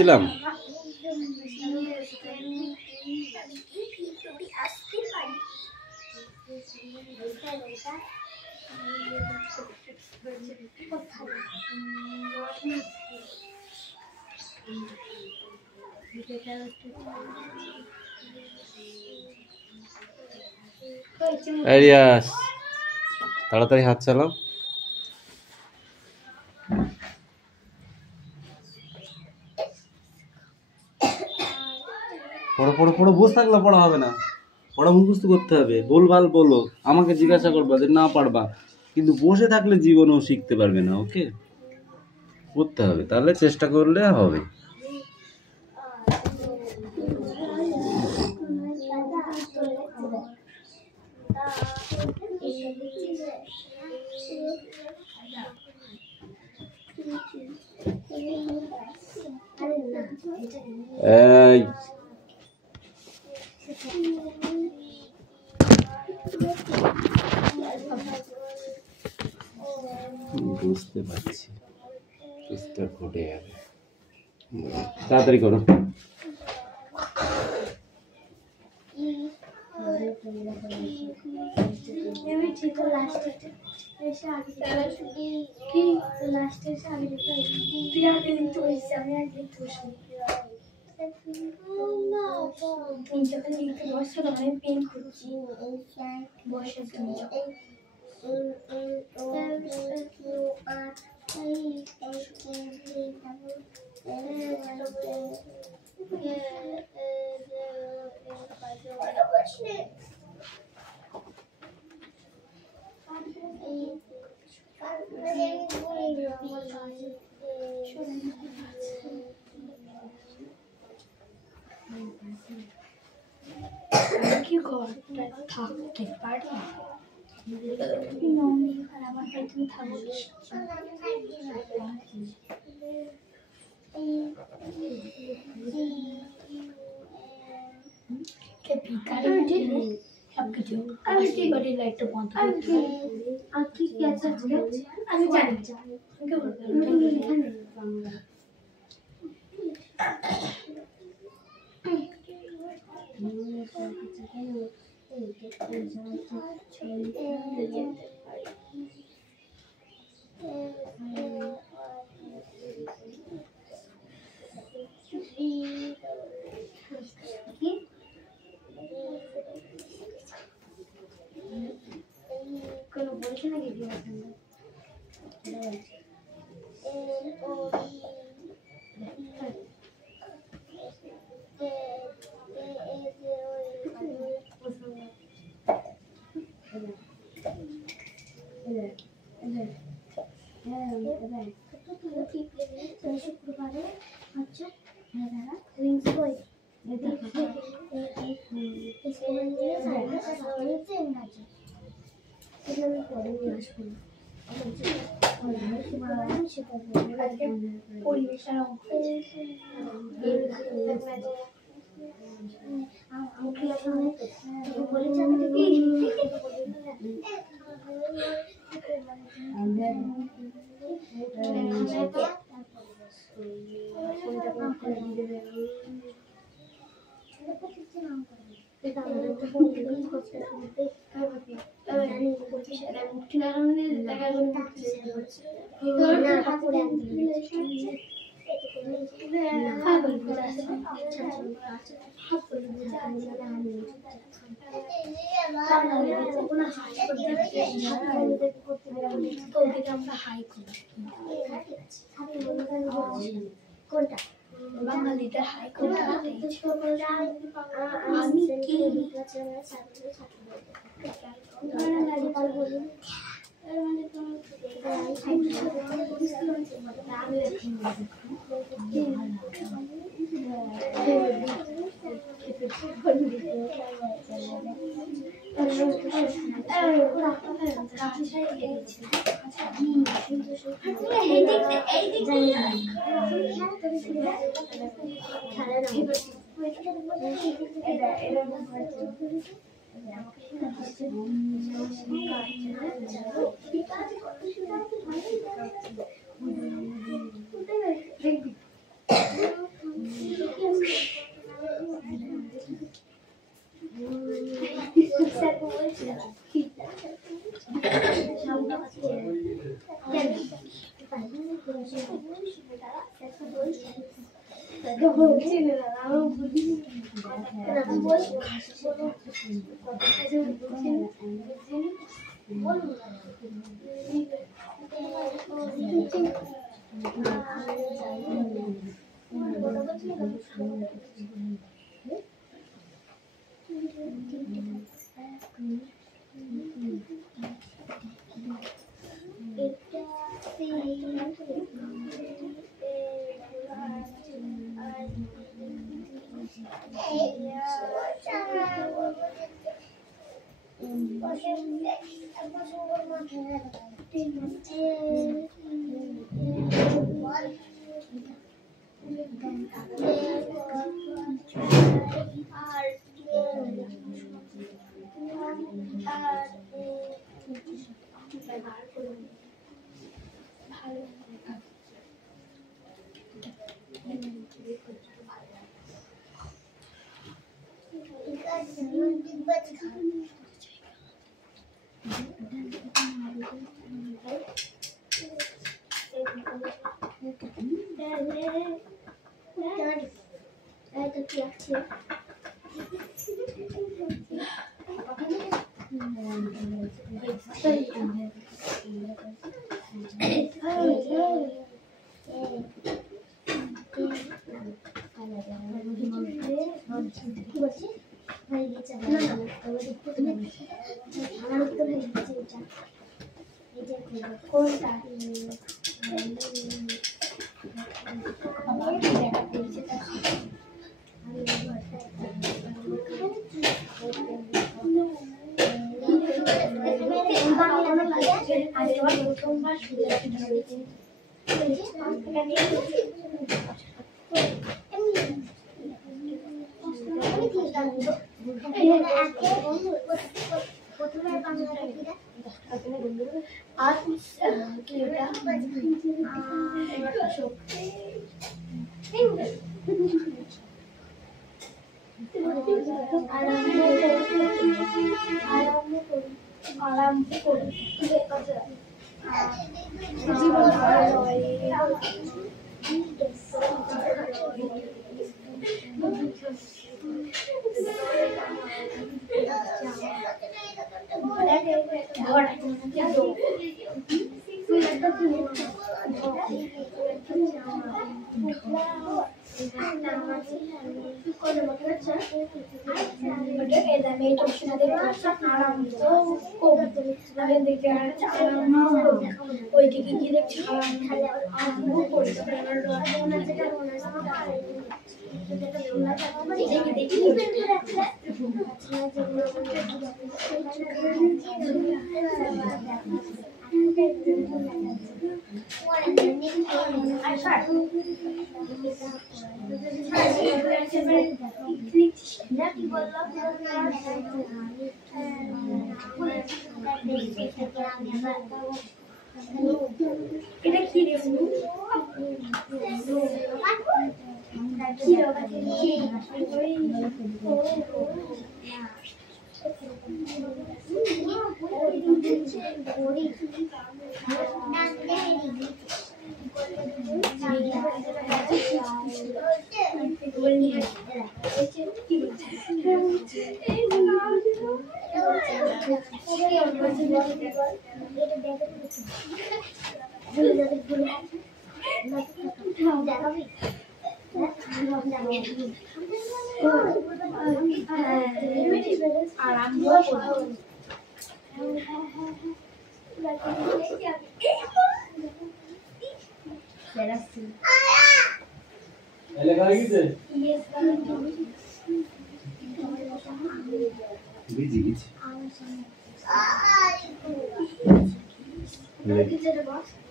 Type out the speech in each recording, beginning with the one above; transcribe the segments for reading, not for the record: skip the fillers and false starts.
ছিলাম এরিয়াস তাড়াতাড়ি হাত চালাও। পড়ো পড়ো পড়ো, বসে থাকলে পড়া হবে না, পড়া মুখস্থ করতে হবে। ভুলভাল বলো, আমাকে জিজ্ঞাসা করবা যে না পারবা, কিন্তু বসে থাকলে জীবনেও শিখতে পারবে না। ওকে, করতে হবে, তাহলে চেষ্টা করলে হবে। এই বুঝতে পারছি, চেষ্টা ঘটে যাবে, তাড়াতাড়ি করো। কি ঘরটা থাকতে পারি আমার তুমি থাকো সবকিছু আমি কি করি লাইটটা বন্ধ আর কি আছে আমি জানি কোনো বলছে না কি শুক্রবারে হচ্ছে বাঙালিদের হাই আমি কি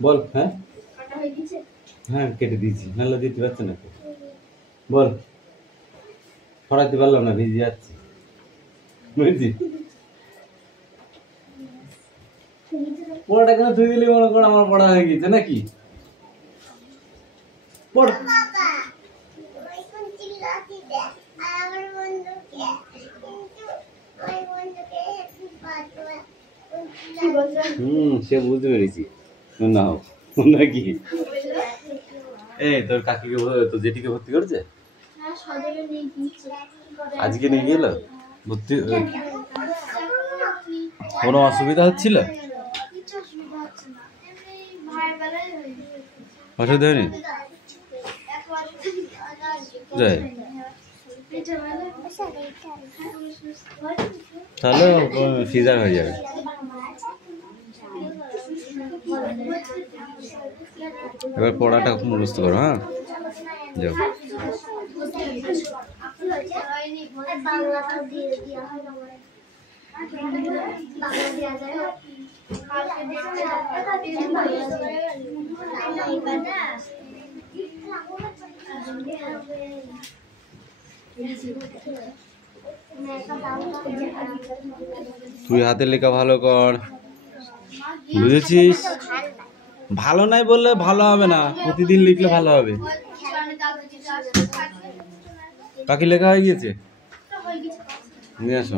বল। হ্যাঁ হ্যাঁ কেটে দিয়েছি, নাহলে দিতে পারছে না। বল, পড়াতে পারলাম না, ভিজে যাচ্ছি। বুঝছি, পড়াটা কেন তুই দিলি মনে কর আমার পড়া হয়ে গেছে নাকি? পড়। সে বুঝতে পেরেছি না নাকি? এই তোর কাকিকে তোর জেঠিকে ভর্তি করছে হ্যাঁ সদরে নিয়ে গিয়েছে আজকে নিয়ে গেল ভর্তি কোনো অসুবিধা হচ্ছিল কিছু অসুবিধা হচ্ছে না এমনি ভাই বেলায় হয়ে গেছে অসুবিধা হয়নি যাই তাহলে সিজার হয়ে যাবে এবার পড়াটা মুখস্থ করো হ্যাঁ যাও তুই হাতের লেখা ভালো কর বুঝেছিস ভালো নাই বললে ভালো হবে না প্রতিদিন লিখলে ভালো হবে কাকি লেখা হয়ে গিয়েছে নিয়ে আসো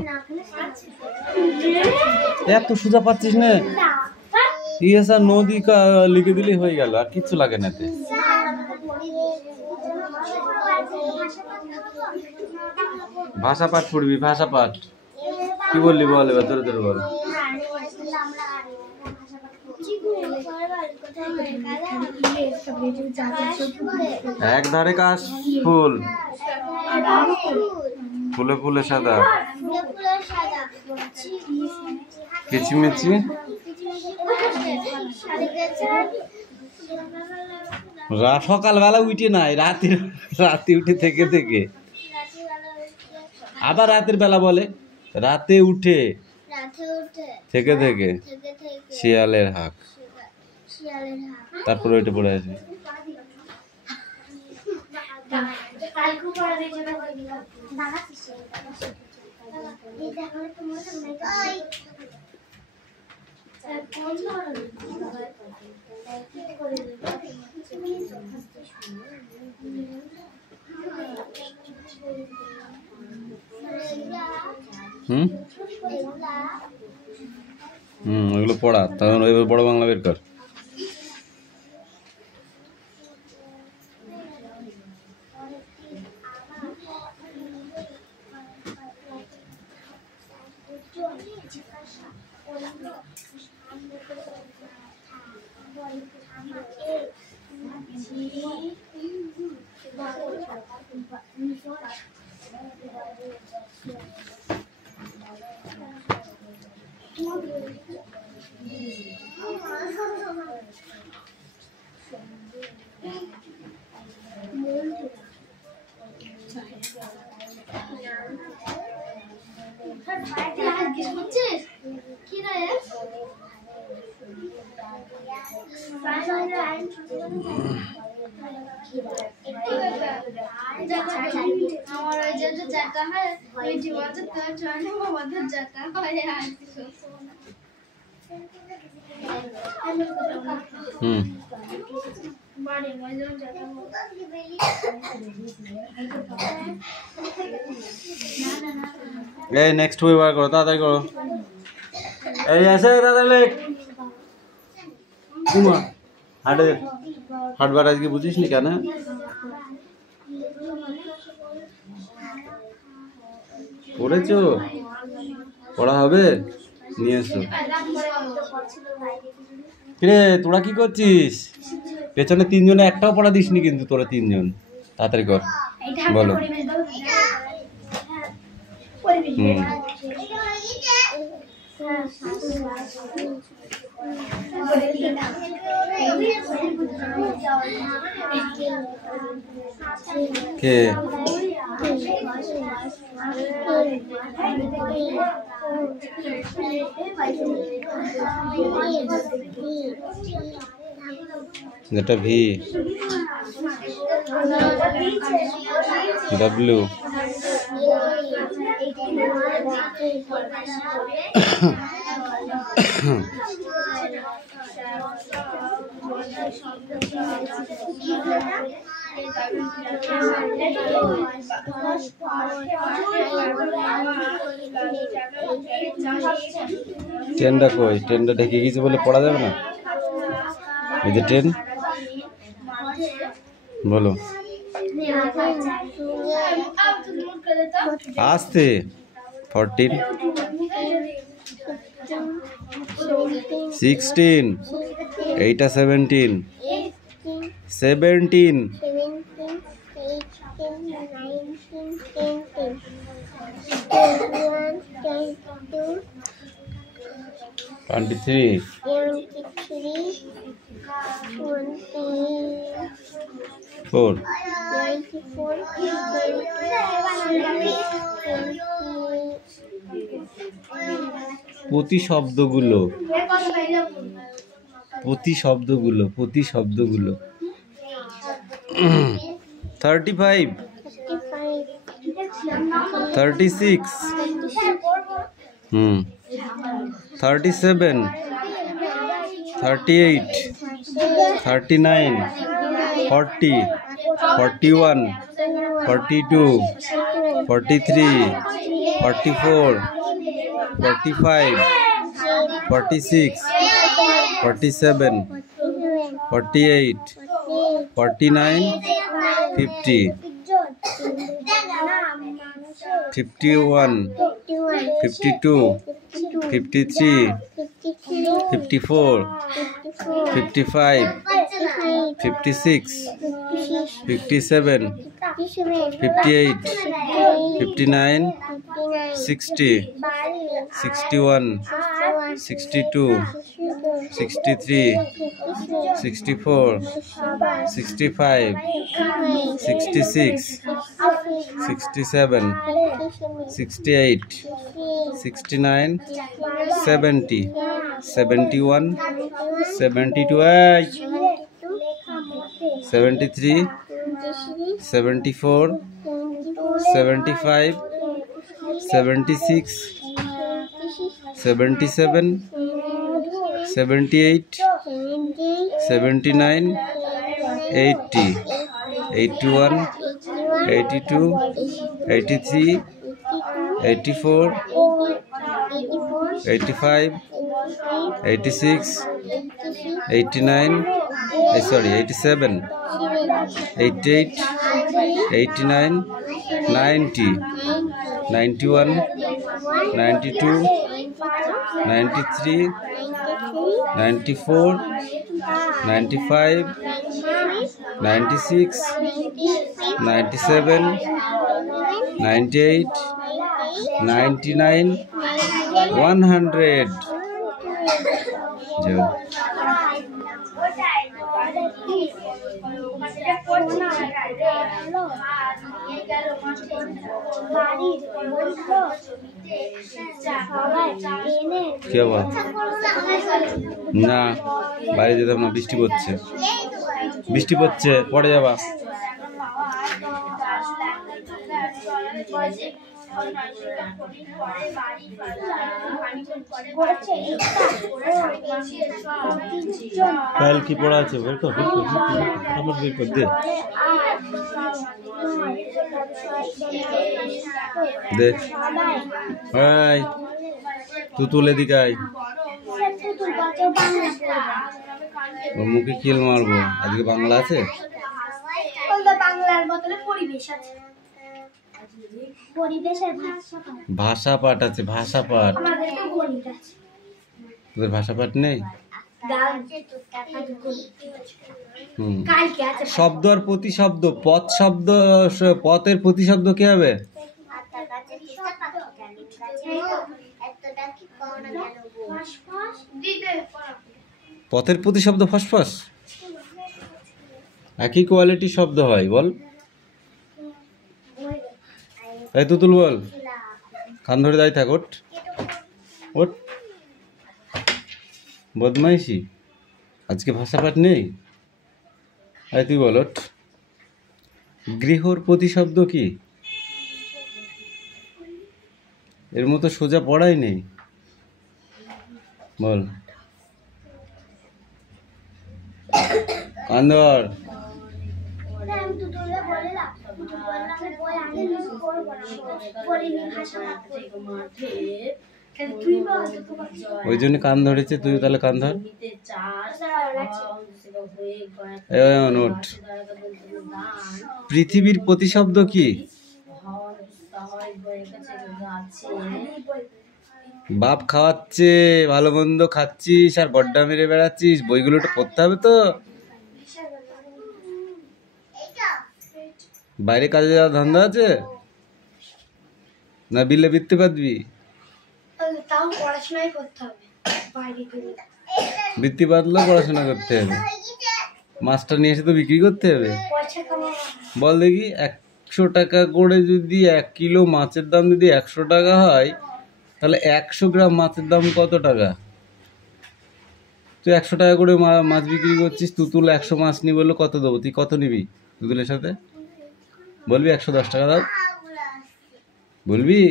এত সোজা পাচ্ছিস না ইয়েসা নদী লিখে দিলেই হয়ে গেল আর কিচ্ছু লাগে না এতে ভাষা পাঠ পড়বি ভাষা পাঠ কি বললি বল এবার ধরে ধরে বল এক ধারে কাশ ফুল ফুলে ফুলে সাদা কিচিমিচি সকালবেলা উঠে নাই রাতে উঠে থেকে থেকে আবার রাতের বেলা বলে রাতে উঠে থেকে থেকে শিয়ালের হাক তারপরে ওইটা পড়ে আসবে ওইগুলো পড়া তখন ওইভাবে বড় বাংলা বের কর আমার ওই যে যেটা হয় ওই জীবনে তো জানি আমাদের যেটা হয় আর কিছু বাড়ি মজা যেটা এই নেক্সট ওয়ে বার করো তাড়াতাড়ি করো এই আসে তাড়াতাড়ি লেখ কুমা হাটে হাটবার আজকে বুঝিস নি কেন পড়েছো পড়া হবে নিয়ে এসো কিরে তোরা কি করছিস পেছনে তিনজনে একটাও পড়া দিসনি কিন্তু তোরা তিনজন তাড়াতাড়ি কর বলো কে যেটা ভি ডব্লিউ ট্রেনটা কই ট্রেনটা ঢেকে গেছে বলে পড়া যাবে না এই যে ট্রেন বলো আস্তে। 14 16 8 17 17 23 4 প্রতিশব্দগুলো প্রতিশব্দগুলো প্রতিশব্দগুলো 35 36 37 38 39 40 41 42 43 44 45 46 47 48 49 50 51 52 53 54 55 56 57 58 59 60 61 62 63 64 65 66 67 68 69 70 71 72 73 74 75 76 77 78 79 80 81 82 83 84 85 86 89 87 88 89 90 91 92 93 94 95 96 97 98 99 100 যাও কি আবার না বাইরে যেতাম না, বৃষ্টি পড়ছে বৃষ্টি পড়ছে পড়ে যাবা কাল কি পড়া আছে বের কর দে দে ভাই তুই তুলে দিকাই ওর মুখে কিল মারবো। আজকে বাংলা আছে, বাংলার বদলে পরিবেশ আছে, পরিবেশের ভাষা পাঠ আছে, ভাষা পাঠ। তোদের ভাষা পাঠ নেই? শব্দ আর প্রতিশব্দ, পথ শব্দ, পথের প্রতিশব্দ কি হবে? পথের প্রতিশব্দ ফসফস। একই কোয়ালিটি শব্দ হয়, বল। এই তুতুল বল, কান ধরে দাঁড়িয়ে থাক, ওঠ ওঠ। বদমাইশি, আজকে ভাষা পাঠ নেই। এই তুই বল, ওঠ। গৃহর প্রতিশব্দ কি? এর মতো সোজা পড়াই নেই, বল। কান ধর। ওই জন্য কান ধরেছে, তুই তাহলে কান ধর। নোট। পৃথিবীর প্রতিশব্দ কি? বাপ খাওয়াচ্ছে, ভালো মন্দ খাচ্ছিস আর গড্ডা মেরে বেড়াচ্ছিস, বইগুলো তো পড়তে হবে তো। বাইরে কাজে যাওয়ার ধান্দা আছে না? বিলে বিত্তে পারবি? বৃত্তি পাতলেও পড়াশোনা করতে হবে, মাস্টার নিয়ে এসে তো বিক্রি করতে হবে। বল দেখি, 100 টাকা করে যদি 1 কিলো মাছের দাম যদি 100 টাকা হয়, তাহলে 100 গ্রাম মাছের দাম কত টাকা? তুই 100 টাকা করে মাছ বিক্রি করছিস, তুতুল 100 মাছ নি বললো, কত দেবো? তুই কত নিবি তুতুলের সাথে? বলবি 110 টাকা দাও, বলবি?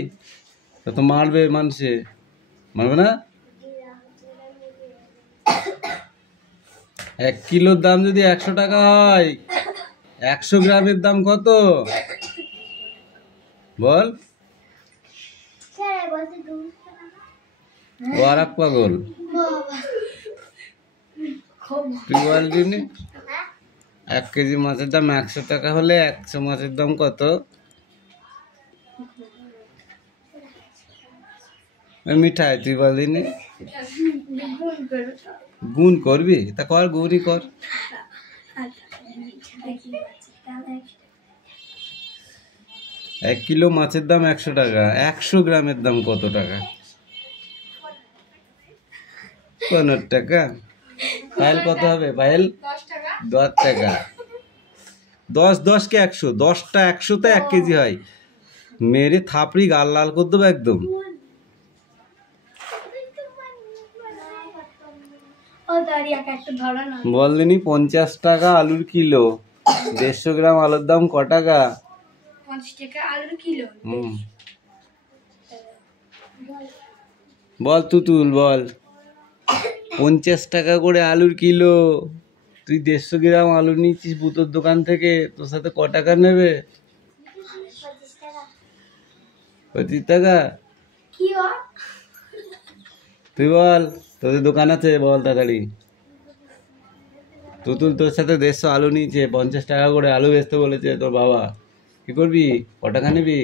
তা তো মারবে মানুষে, মারবে না? 1 কিলোর দাম যদি 100 টাকা হয়, 100 গ্রামের দাম কত বল? ও আর এক পাগল, তুই বল দিনি। 1 কেজি মাছের দাম 100 টাকা হলে 100 মাছের দাম কত? মিঠাই, তুই বল দিনি। গুণ করবি? তা কর, গুণই কর। 1 কিলো মাছের দাম 100 টাকা, 100 গ্রামের দাম কত টাকা? 15 টাকা। পায়েল কত হবে? পায়েল 10 টাকা। 10 কে 100, 10টা 100তে 1 কেজি হয়। মেরে থাপড়ি গাল লাল করে দেবো একদম। বল দিনি। 50 টাকা আলুর কিলো, 150 গ্রাম আলুর দাম ক টাকা? 50 টাকা আলুর কিলো। বল তুতুল, বল। 50 টাকা করে আলুর কিলো, তুই 150 গ্রাম আলু নিচ্ছিস বুতোর দোকান থেকে, তোর সাথে ক টাকা নেবে? 25 টাকা। তুই বল, তোদের দোকান আছে, বল তাড়াতাড়ি। তুতুল তোর সাথে 150 আলু নিয়েছে, 50 টাকা করে আলু বেচতে বলেছে তোর বাবা, কি করবি? ক টাকা নিবি?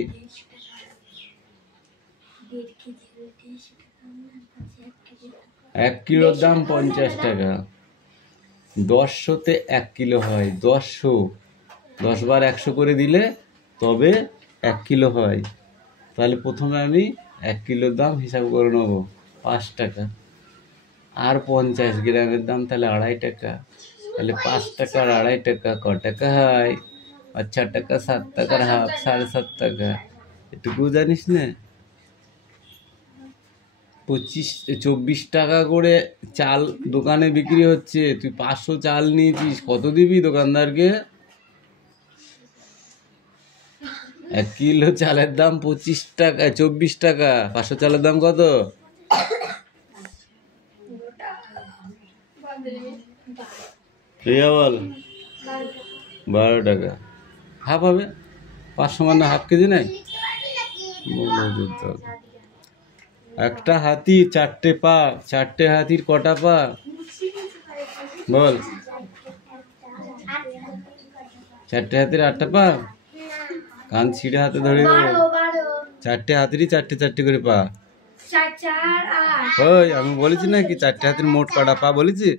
1 কিলোর দাম 50 টাকা। 100তে 1 কিলো হয়, 100, 10 বার 100 করে দিলে তবে 1 কিলো হয়। তাহলে প্রথমে আমি 1 কিলোর দাম হিসাব করে নেবো 5 টাকা, আর 50 গ্রামের দাম তাহলে 2.5 টাকা। তাহলে 5 টাকা আর 2.5 টাকা ক টাকা হয়? 6 টাকা, 7 টাকার হাফ, 7.5 টাকা। এটুকু জানিস না? 24 টাকা করে চাল দোকানে বিক্রি হচ্ছে, তুই 500 চাল নিয়েছিস, কত দিবি দোকানদারকে? 1 কিলো চালের দাম 25 টাকা, 24 টাকা। 500 চালের দাম কত? বল 12 টাকা। হাফ হবে, 500 মানে হাফ কেজি নাই। একটা হাতি 4টে পা, 4টে হাতির কটা পা বল? 4টে হাতির 8টা পা। কান ছিঁড়ে হাতে ধরে দেবো। 4টে হাতিরই 4টে করে পা। ওই আমি বলেছি নাকি 4টে হাতির মোট কটা পা বলেছি?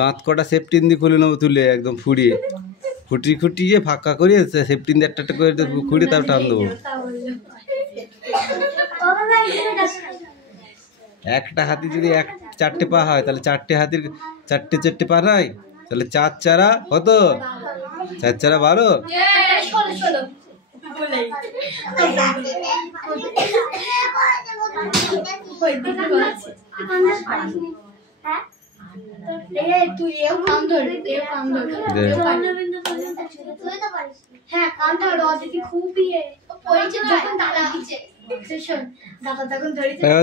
দাঁত কটা সেফটিন দিয়ে খুলে নেবো, তুলে একদম ফুড়িয়ে খুঁটিয়ে ফাঁকা করিয়ে সেফটিন দিয়ে একটা করে খুঁড়িয়ে তারপর টান দেবো। একটা হাতি যদি 4টে পা হয়, তাহলে 4টে হাতির 4টে পা নাই, তাহলে 4 চারা কত? 4 চারা 12।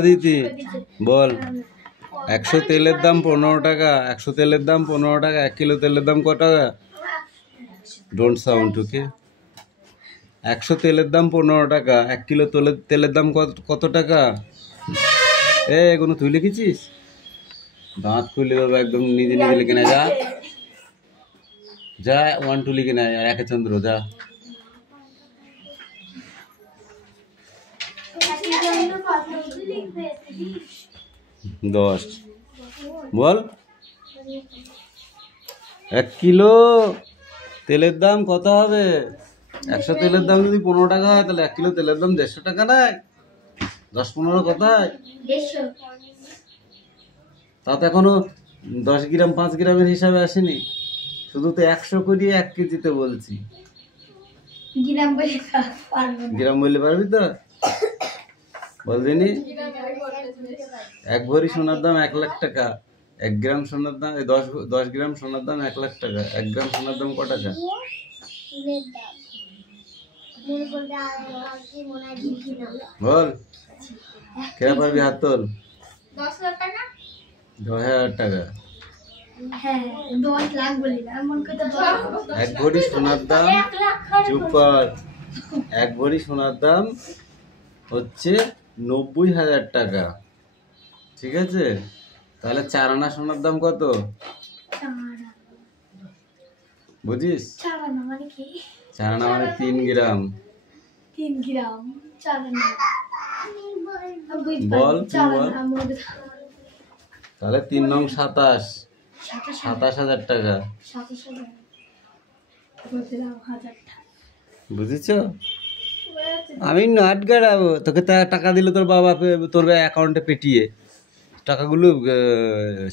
দিদি বল, 100 তেলের দাম 15 টাকা, 100 তেলের দাম 15 টাকা। 1 কিলো তেলের দাম ক টাকা? ডোন্ট সাউন্ড, ওকে? 100 তেলের দাম 15 টাকা। 1 কিলো তেলের দাম কত টাকা? এগুলো তুই লিখেছিস? দাঁত খুলে দেবো একদম, নিজে নিজে লিখে নেয়। যা যা 1 2 লিখে নেয়। আর একে চন্দ্র যা। দশ বল। 1 কিলো তেলের দাম কত হবে? 100 তেলের দাম যদি 15 টাকা হয়, তাহলে 1 কিলো তেলের দাম 150 টাকা নয়? 10 15 কোথায়? তাতে এখনো 10 গ্রাম 5 গ্রামের হিসাবে আসেনি। শুধু তো 100 করে 1 কেজিতে বলছি। গ্রাম বললে পারবি তো? বলদিনি 1 ভরি সোনার দাম 1 লাখ টাকা। 1 গ্রাম সোনার দাম 10 গ্রাম সোনার দাম 1 লাখ টাকা। 1 গ্রাম সোনার দাম কত টাকা? বল, কে পারবি? হাত তোল। 10,000 টাকা। 10,000 টাকা। হ্যাঁ 10 লাখ বলি না, মন করতে 1 ভরি সোনার দাম, চুপ কর, 1 ভরি সোনার দাম হচ্ছে 90,000 টাকা। ঠিক আছে, তাহলে 4 আনা সোনার দাম কত বুঝিস? 4 আনা মানে কি? 4 আনা মানে 3 গ্রাম। 3 গ্রাম 4 আনা বল বল। তাহলে 3 নং 27, 27,000 টাকা। বুঝেছ? আমি নাট গাড়াবো তোকে, টাকা দিলে তোর বাবা তোর অ্যাকাউন্টে পেটিয়ে টাকাগুলো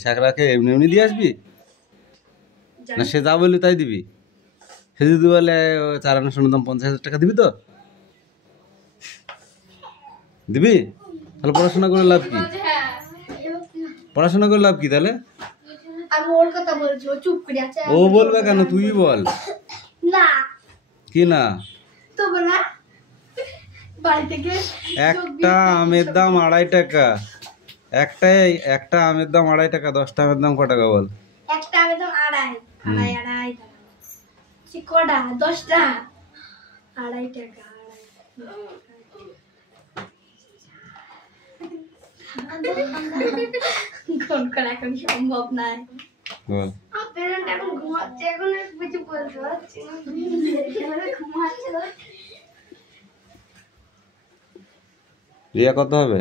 স্যাকরাকে এমনি এমনি দিয়ে আসবি না? সে যা বললি তাই দিবি? সে যদি বলে 4 আনা সোনার দাম 50,000 টাকা, দিবি তো? দিবি? তাহলে পড়াশোনা করে লাভ কি? পড়াশোনা করে লাভ কি তাহলে? আমি ওর কথা বলছি, ও চুপ করে আছে। ও বলবে কেন? তুই বল না। কি না? তো বলা বাড়ি থেকে একটা আমের দাম 2.5 টাকা। একটা আমের দাম 2.5 টাকা। 10টা আমের দাম কত টাকা বল? একটা আমের দাম 2.5 টাকা। সে কটা? 10টা 2.5 টাকা। কোন করা এখন সম্ভব নাই। বল। পেরেন্ট এখন ঘুমাচ্ছে, এখন কিছু বলতে পারছি না। ঘুমাচ্ছে। রিয়া কত হবে?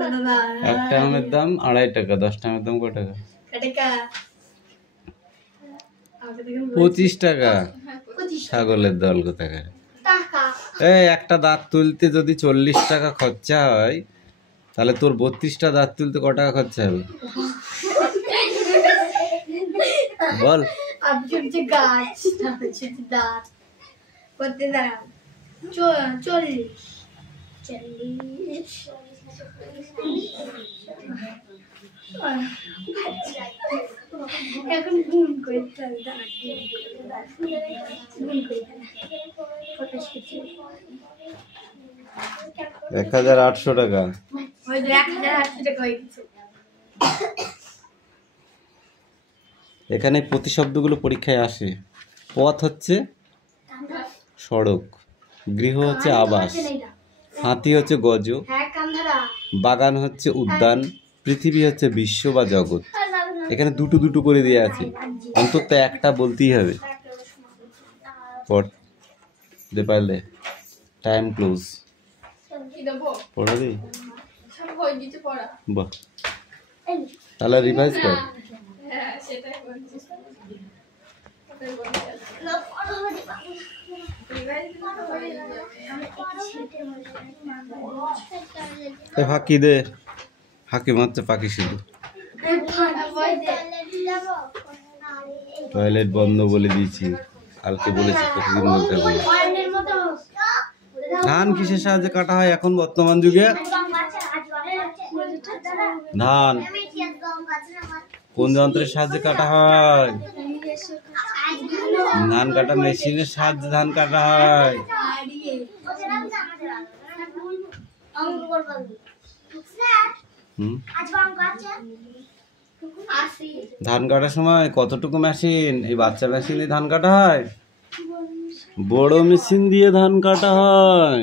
দাদা একটা আমের দাম 2.5 টাকা। 10টা আমের দাম কত টাকা? টাকা 25 টাকা। ছাগলের দল কোথাকার। একটা দাঁত তুলতে যদি 40 টাকা খরচা হয়, তাহলে তোর 32টা দাঁত তুলতে ক টাকা খরচা হবে বল? গাছ দাঁত করতে দাঁড়ান 40 এখন গুণ করতে হবে। 1,800 টাকা। 1,800 টাকা হয়ে গেছে। এখানে প্রতিশব্দগুলো পরীক্ষায় আসে। পথ হচ্ছে সড়ক, গৃহ হচ্ছে আবাস, হাতি হচ্ছে গজ, বাগান হচ্ছে উদ্যান, পৃথিবী হচ্ছে বিশ্ব বা জগৎ। এখানে দুটো দুটো করে দেওয়া আছে, অন্তত একটা বলতেই হবে। পড় দে পারলে। Time close. পড়া দি বাহ, তাহলে রিভাইজ কর। ফাঁকি দে, ফাঁকি মারছে পাখি শুধু। টয়লেট বন্ধ বলে দিয়েছি, কালকে বলেছি প্রতিদিন বলতে হবে। ধান কিসের সাহায্যে কাটা হয় এখন বর্তমান যুগে? ধান কোন যন্ত্রের সাহায্যে কাটা হয়? ধান কাটা মেশিনের সাহায্যে ধান কাটা হয়। ধান কাটার সময় কতটুকু মেশিন? এই বাচ্চা মেশিনে ধান কাটা হয়? বড় মেশিন দিয়ে ধান কাটা হয়।